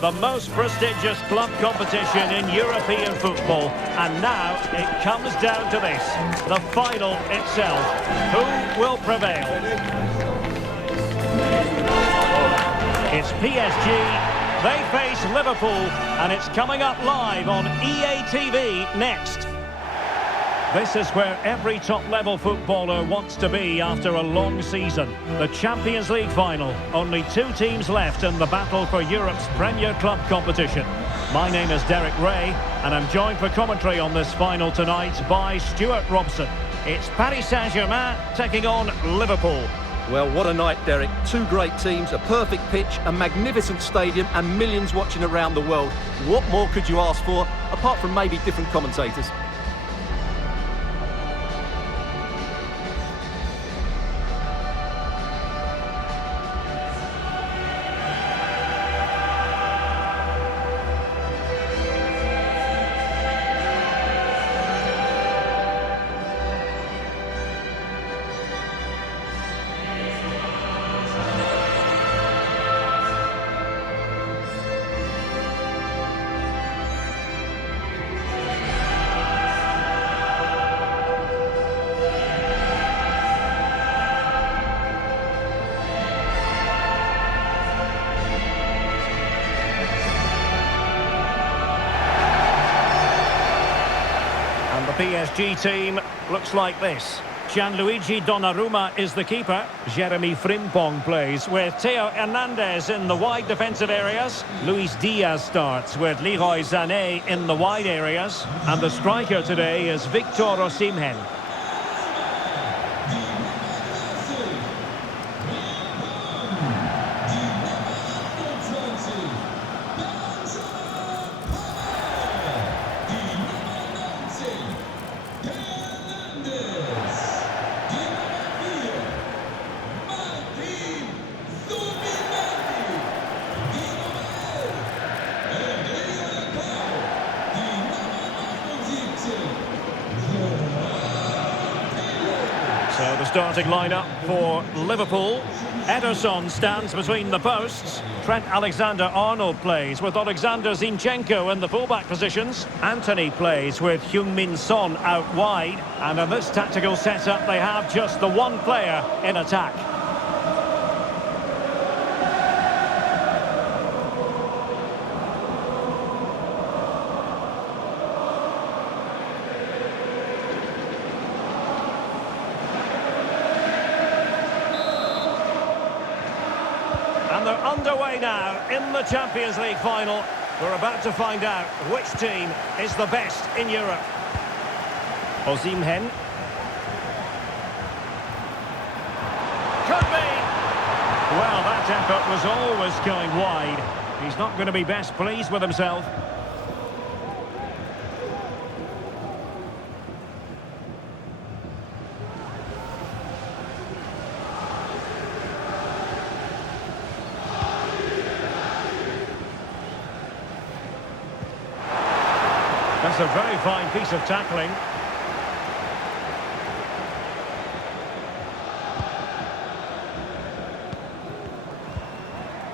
the most prestigious club competition in European football. And now it comes down to this, the final itself. Who will prevail? It's PSG. They face Liverpool, and it's coming up live on EA TV next. This is where every top-level footballer wants to be after a long season. The Champions League final. Only 2 teams left in the battle for Europe's Premier Club competition. My name is Derek Ray, and I'm joined for commentary on this final tonight by Stuart Robson. It's Paris Saint-Germain taking on Liverpool. Well, what a night, Derek. 2 great teams, a perfect pitch, a magnificent stadium, and millions watching around the world. What more could you ask for, apart from maybe different commentators? PSG team looks like this. Gianluigi Donnarumma is the keeper. Jeremy Frimpong plays with Theo Hernandez in the wide defensive areas. Luis Diaz starts with Leroy Sané in the wide areas. And the striker today is Victor Osimhen. So the starting lineup for Liverpool. Ederson stands between the posts. Trent Alexander-Arnold plays with Alexander Zinchenko in the fullback positions. Anthony plays with Heung-min Son out wide. And in this tactical setup, they have just the one player in attack. And they're underway now in the Champions League final. We're about to find out which team is the best in Europe. Osimhen. Could be! Well, that effort was always going wide. He's not going to be best pleased with himself. That's a very fine piece of tackling.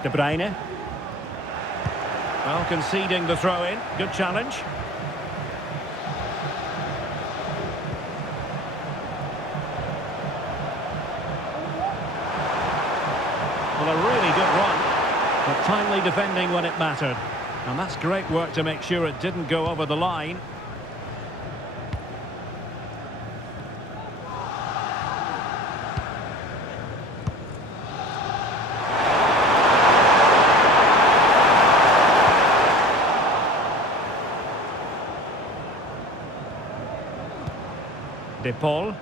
De Bruyne. Well, conceding the throw-in. Good challenge. Well, a really good run, but timely defending when it mattered. And that's great work to make sure it didn't go over the line. De Paul.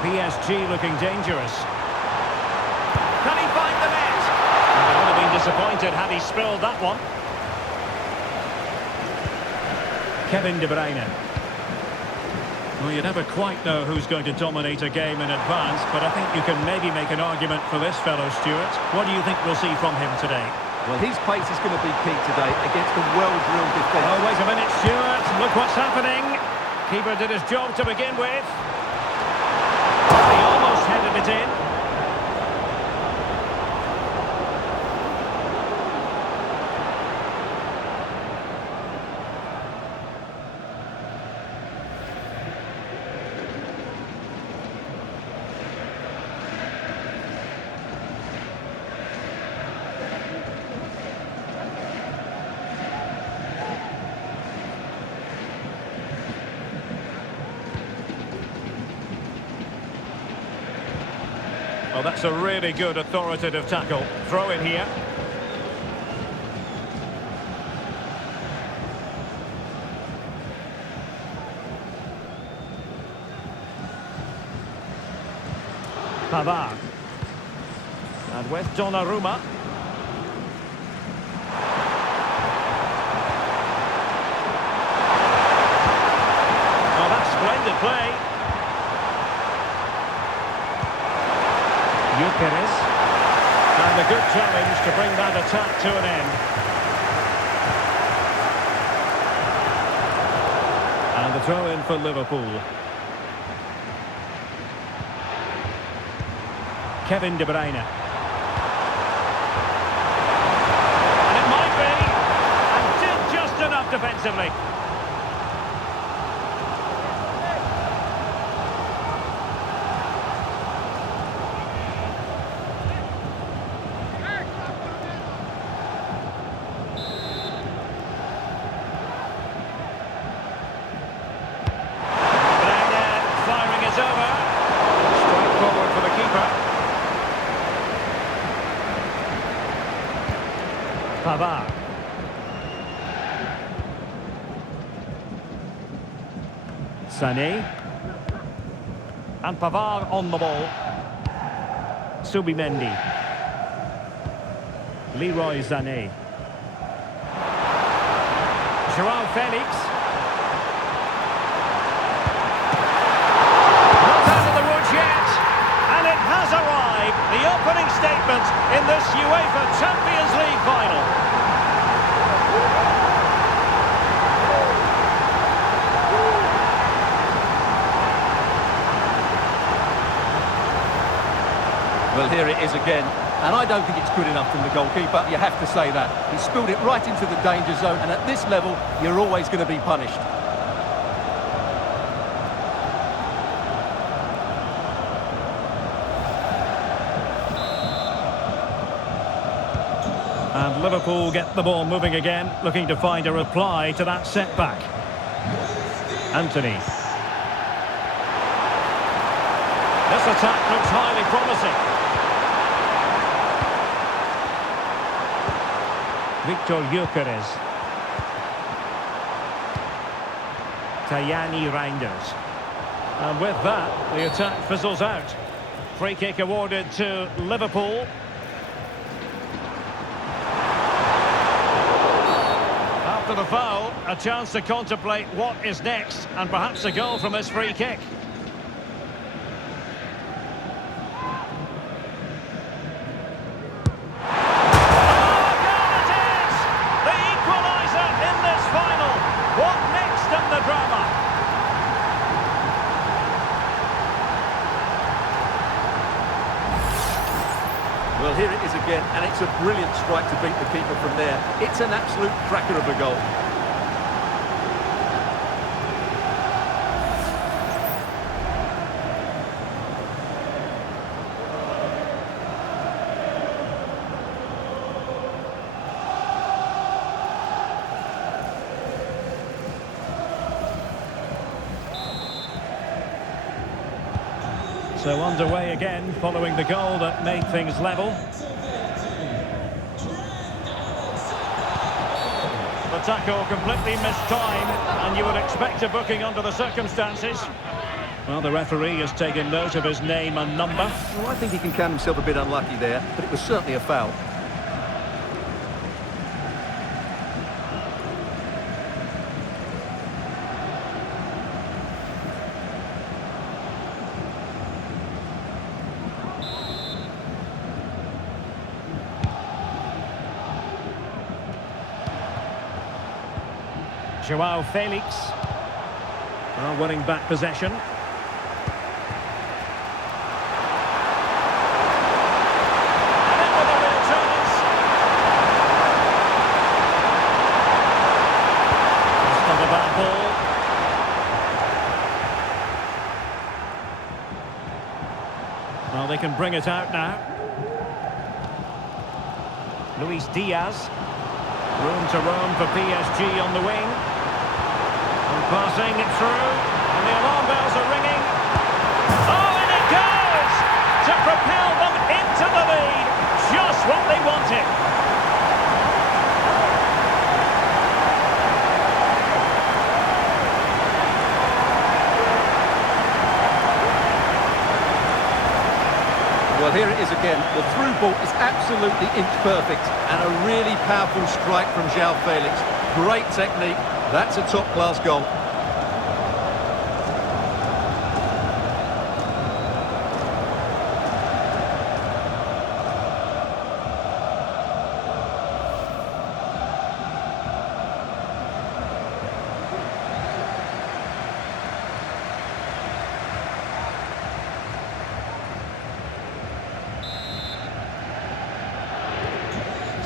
PSG looking dangerous. Can he find the net? And he would have been disappointed had he spilled that one. Kevin De Bruyne. Well, you never quite know who's going to dominate a game in advance, but I think you can maybe make an argument for this fellow, Stuart. What do you think we'll see from him today? Well, his pace is going to be key today against a well-drilled defence. Oh, wait a minute, Stuart. Look what's happening. Keeper did his job to begin with. slip it in. Well, that's a really good authoritative tackle. Throw in here. Pavard. And with Donnarumma. Oh, that's splendid play. Perez. And a good challenge to bring that attack to an end. And the throw in for Liverpool. Kevin De Bruyne. And it might be. And did just enough defensively. Pavard. Sané. And Pavard on the ball. Subimendi. Leroy Sané. João Felix. Not out of the woods yet. And it has arrived. The opening statement in this UEFA Champions League final. Well, here it is again, and I don't think it's good enough from the goalkeeper, you have to say that. He spilled it right into the danger zone, and at this level, you're always going to be punished. And Liverpool get the ball moving again, looking to find a reply to that setback. Anthony. This attack looks highly promising. Victor Gyökeres. Tajani Reinders. And with that, the attack fizzles out. Free kick awarded to Liverpool. After the foul, a chance to contemplate what is next, and perhaps a goal from this free kick. Well, here it is again, and it's a brilliant strike to beat the keeper from there. It's an absolute cracker of a goal. So underway again, following the goal that made things level. The tackle completely missed time, and you would expect a booking under the circumstances. Well, the referee has taken note of his name and number. Well, I think he can count himself a bit unlucky there, but it was certainly a foul. João Felix, winning back possession. bring it out now. Luis Diaz. Room to roam for PSG on the wing. And passing it through. And the alarm bells are ringing. Oh, and it goes! To propel them into the lead. Just what they wanted. Well, here it is again. The through ball is absolutely inch perfect and a really powerful strike from João Felix. Great technique. That's a top-class goal.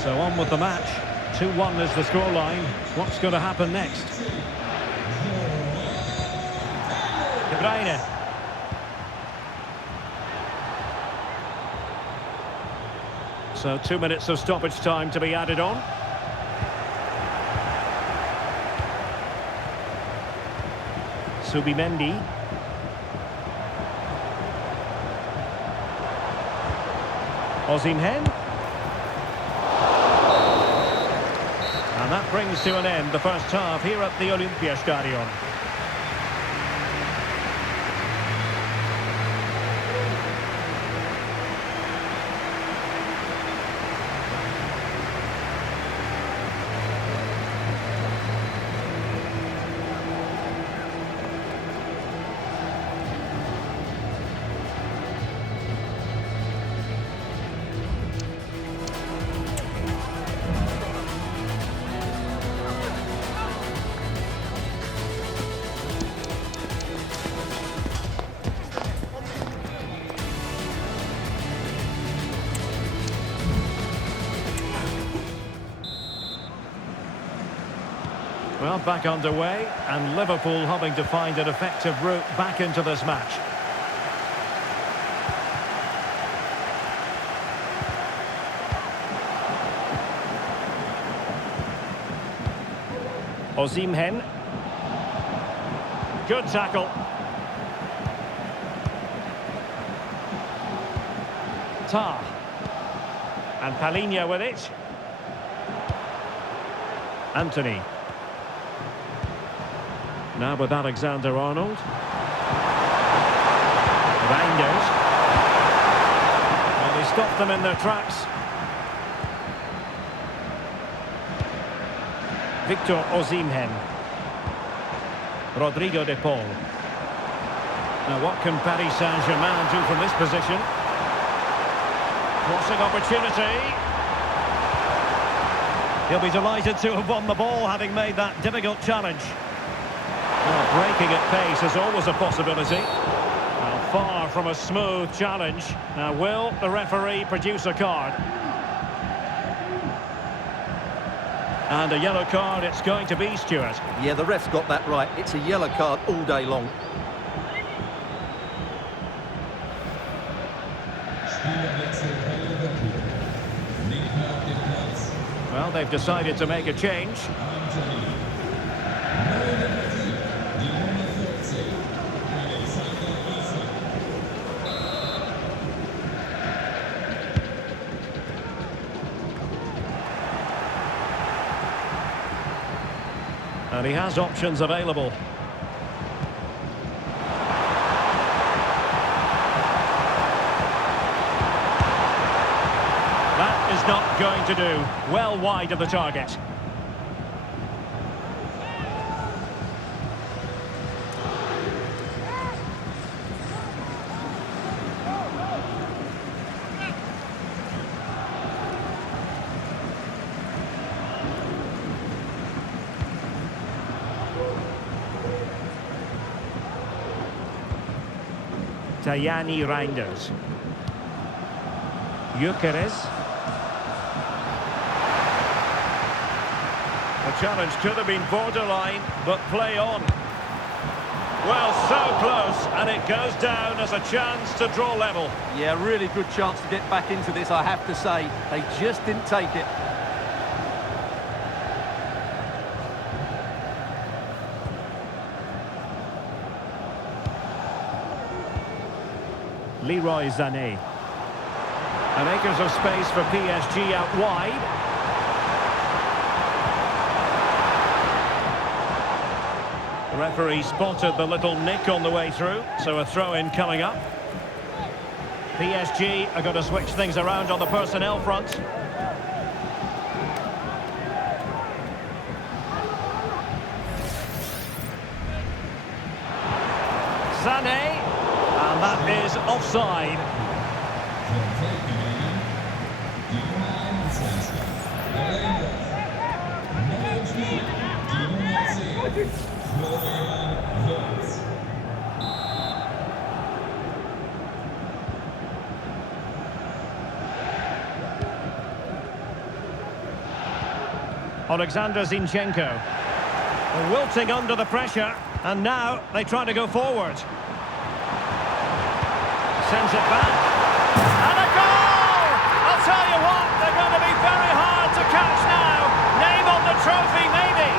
So on with the match. 2-1 is the scoreline. What's going to happen next? De Bruyne. So 2 minutes of stoppage time to be added on. Subimendi. Osimhen. And that brings to an end the first half here at the Olympiastadion. Well, back underway, and Liverpool hoping to find an effective route back into this match. Osimhen. Good tackle. Tar. And Palhinha with it. Anthony. Now with Alexander-Arnold. Reinders. Well, they stopped them in their tracks. Victor Osimhen. Rodrigo de Paul. Now what can Paris Saint-Germain do from this position? Crossing opportunity. He'll be delighted to have won the ball, having made that difficult challenge. Well, breaking at pace is always a possibility. Well, far from a smooth challenge. Now, will the referee produce a card? And a yellow card it's going to be, Stuart. Yeah, the ref's got that right. It's a yellow card all day long. Well, they've decided to make a change. And he has options available. That is not going to do. Well wide of the target. Tajani Reinders. Gyökeres. The challenge could have been borderline, but play on. Well, so close, and it goes down as a chance to draw level. Yeah, really good chance to get back into this, I have to say. They just didn't take it. Leroy Sané. And acres of space for PSG out wide. The referee spotted the little nick on the way through, so a throw-in coming up. PSG are going to switch things around on the personnel front. Sané, and that is offside. Alexander Zinchenko. Wilting under the pressure, and now they try to go forward. Sends it back. And a goal! I'll tell you what, they're going to be very hard to catch now. Name on the trophy, maybe.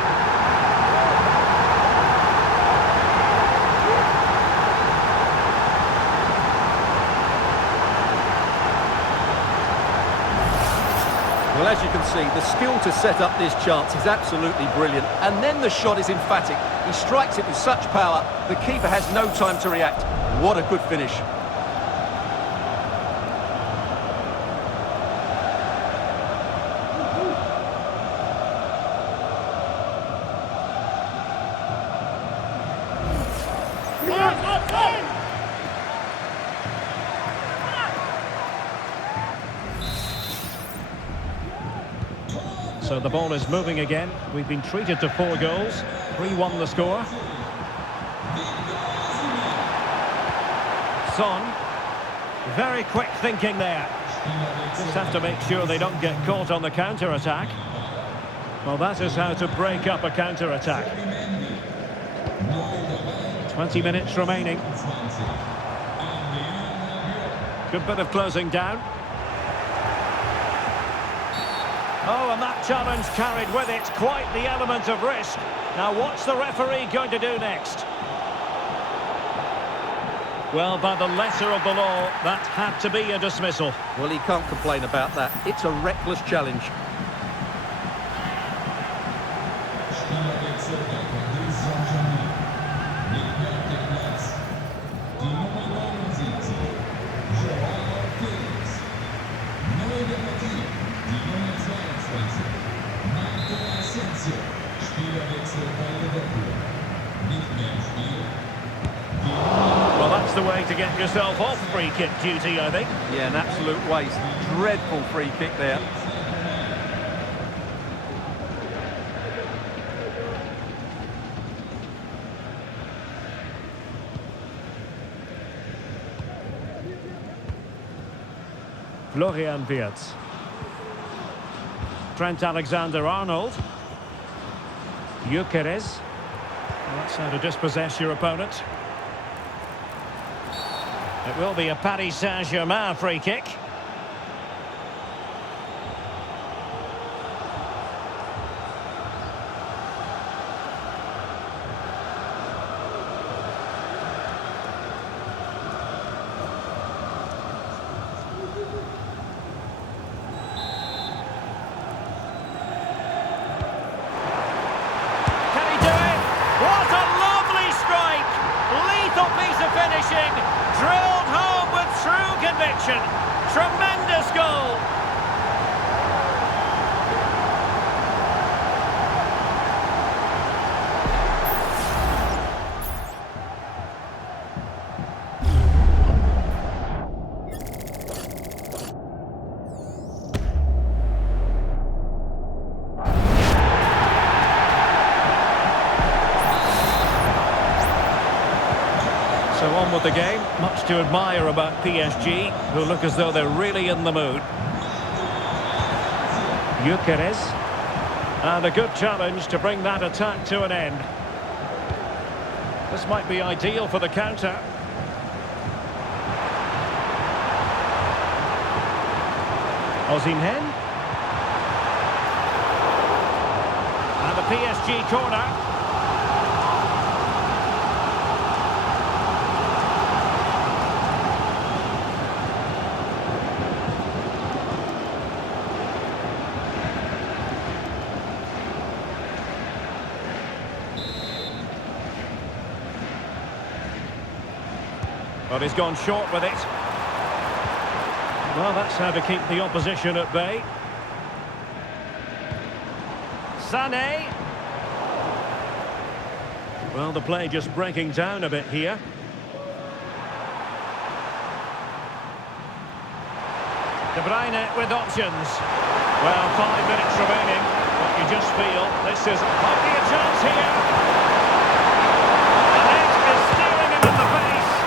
Well, as you can see, the skill to set up this chance is absolutely brilliant. And then the shot is emphatic. He strikes it with such power, the keeper has no time to react. What a good finish. So the ball is moving again. We've been treated to 4 goals. 3-1 the score. Son. Very quick thinking there. Just have to make sure they don't get caught on the counter-attack. Well, that is how to break up a counter-attack. 20 minutes remaining. Good bit of closing down. Oh, and that challenge carried with it quite the element of risk. Now, what's the referee going to do next? Well, by the letter of the law, that had to be a dismissal. Well, he can't complain about that. It's a reckless challenge. Well, that's the way to get yourself off free kick duty, I think. Yeah, an absolute waste. Dreadful free kick there. Florian Wirtz. Trent Alexander-Arnold. Gyökeres. Well, that's how to dispossess your opponent. It will be a Paris Saint-Germain free kick. Finishing, drilled home with true conviction. Tremendous goal. So on with the game. Much to admire about PSG, who look as though they're really in the mood. Gyökeres. And a good challenge to bring that attack to an end. This might be ideal for the counter. Osimhen. And the PSG corner. But he's gone short with it. Well, that's how to keep the opposition at bay. Sané. Well, the play just breaking down a bit here. De Bruyne with options. Well, 5 minutes remaining, but you just feel this is might be a chance here. And it is steering him in the face.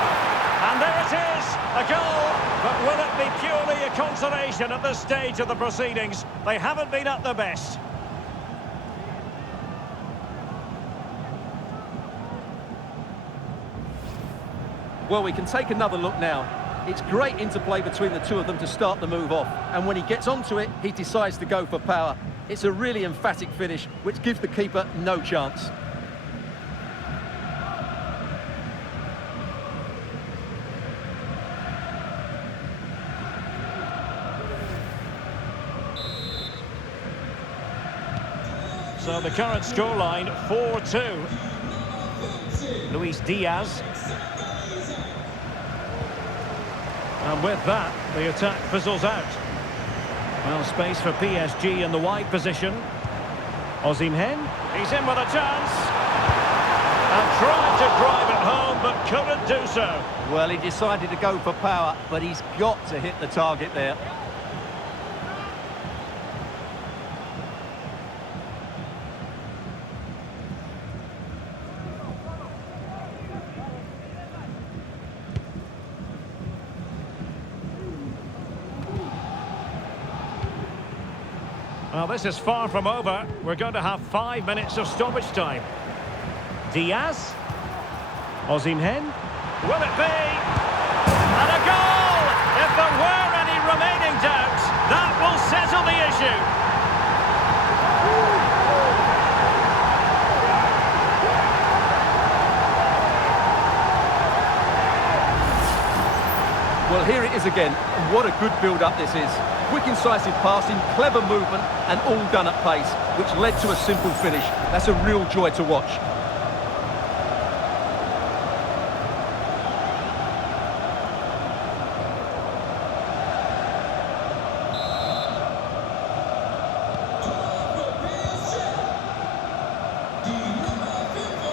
And there it is, a goal. But will it be purely a consolation at this stage of the proceedings? They haven't been at their best. Well, we can take another look now. It's great interplay between the two of them to start the move off. And when he gets onto it, he decides to go for power. It's a really emphatic finish, which gives the keeper no chance. So the current scoreline, 4-2. Luis Diaz. And with that, the attack fizzles out. Well, space for PSG in the wide position. Osimhen, he's in with a chance. And tried to drive it home, but couldn't do so. Well, he decided to go for power, but he's got to hit the target there. Well, this is far from over. We're going to have 5 minutes of stoppage time. Diaz. Osimhen. Will it be? And a goal! If there were any remaining doubts, that will settle the issue. Well, here it is again. What a good build-up this is. Quick, incisive passing, clever movement, and all done at pace, which led to a simple finish. That's a real joy to watch.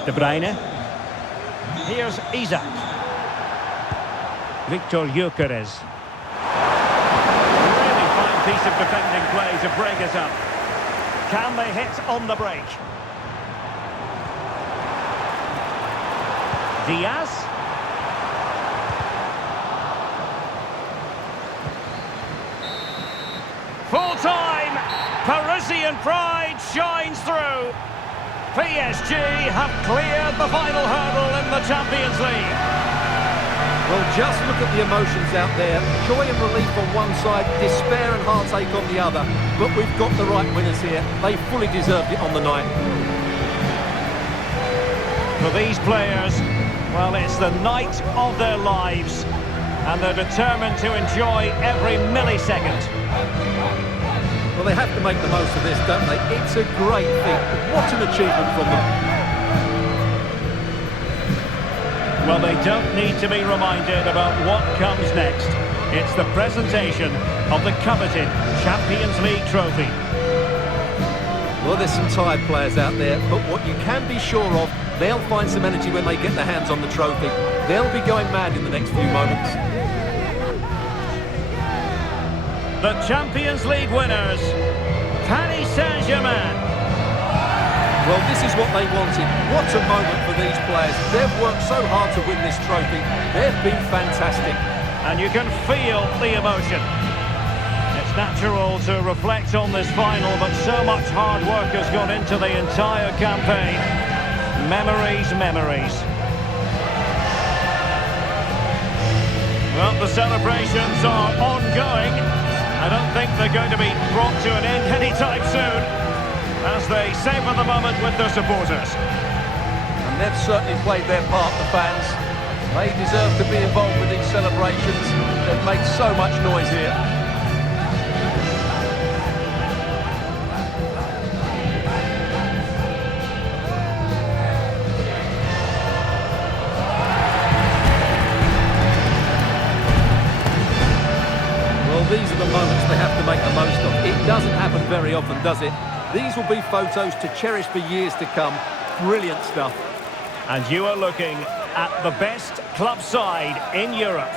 De Bruyne. Here's Isaac. Victor Gyökeres. Piece of defending play to break it up. Can they hit on the break? Diaz. Full time. Parisian pride shines through. PSG have cleared the final hurdle in the Champions League. Well, just look at the emotions out there. Joy and relief on one side, despair and heartache on the other. But we've got the right winners here. They fully deserved it on the night. For these players, well, it's the night of their lives. And they're determined to enjoy every millisecond. Well, they have to make the most of this, don't they? It's a great feat. What an achievement from them. Well, they don't need to be reminded about what comes next. It's the presentation of the coveted Champions League trophy. Well, there's some tired players out there, but what you can be sure of, they'll find some energy when they get their hands on the trophy. They'll be going mad in the next few moments. The Champions League winners, Paris Saint-Germain. Well, this is what they wanted. What a moment for these players. They've worked so hard to win this trophy. They've been fantastic. And you can feel the emotion. It's natural to reflect on this final, but so much hard work has gone into the entire campaign. Memories, memories. Well, the celebrations are ongoing. I don't think they're going to be brought to an end anytime soon, as they savour the moment with their supporters. And they've certainly played their part, the fans. They deserve to be involved with these celebrations. They've made so much noise here. These are the moments they have to make the most of. It doesn't happen very often, does it? These will be photos to cherish for years to come. Brilliant stuff. And you are looking at the best club side in Europe.